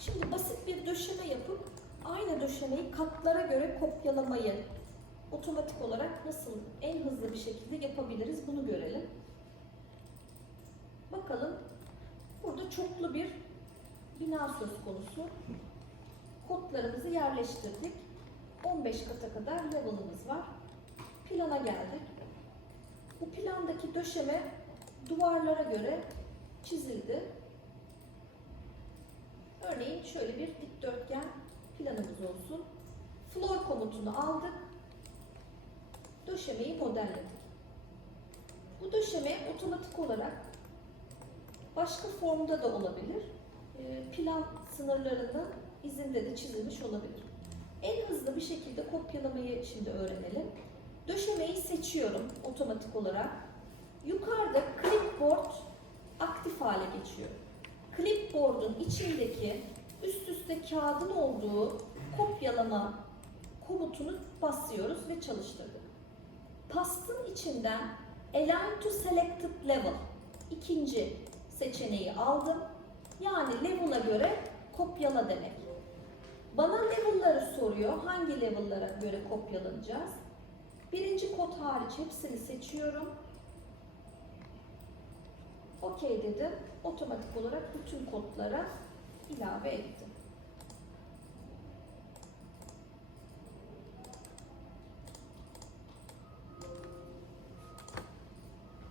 Şimdi basit bir döşeme yapıp aynı döşemeyi katlara göre kopyalamayı otomatik olarak nasıl en hızlı bir şekilde yapabiliriz bunu görelim. Bakalım burada çoklu bir bina söz konusu. Kodlarımızı yerleştirdik. 15 kata kadar level'ımız var. Plana geldik. Bu plandaki döşeme duvarlara göre çizildi. Şöyle bir dikdörtgen planımız olsun. Floor komutunu aldık. Döşemeyi modelledik. Bu döşeme otomatik olarak başka formda da olabilir. Ee, Plan sınırlarının izinde de çizilmiş olabilir. En hızlı bir şekilde kopyalamayı şimdi öğrenelim. Döşemeyi seçiyorum otomatik olarak. Yukarıda clipboard aktif hale geçiyor. Clipboard'un içindeki üst üste kağıdın olduğu kopyalama komutunu basıyoruz ve çalıştırdık. Pastın içinden Align to Selected Level ikinci seçeneği aldım. Yani level'a göre kopyala demek. Bana level'ları soruyor. Hangi level'lara göre kopyalanacağız? Birinci kod hariç hepsini seçiyorum. OK dedim. Otomatik olarak bütün kodlara ilave ettim.